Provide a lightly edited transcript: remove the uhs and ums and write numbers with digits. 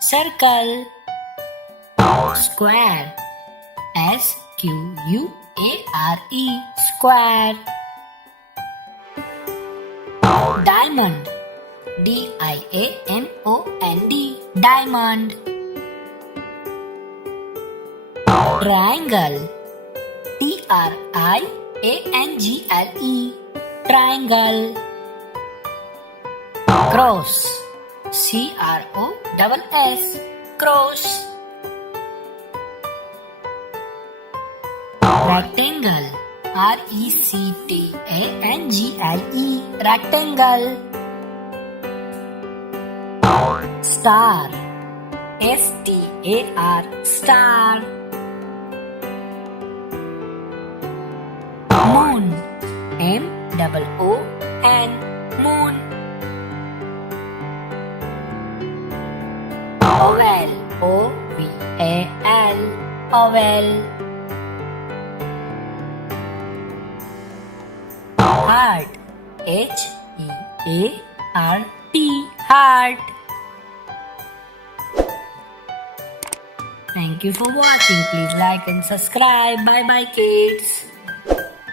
circle. Square, square. Diamond, diamond. Triangle, triangle. Cross, cross. Rectangle, rectangle. Star, star. Moon, moon. Oval, oval. Heart, heart. Thank you for watching. Please like and subscribe. Bye bye, kids.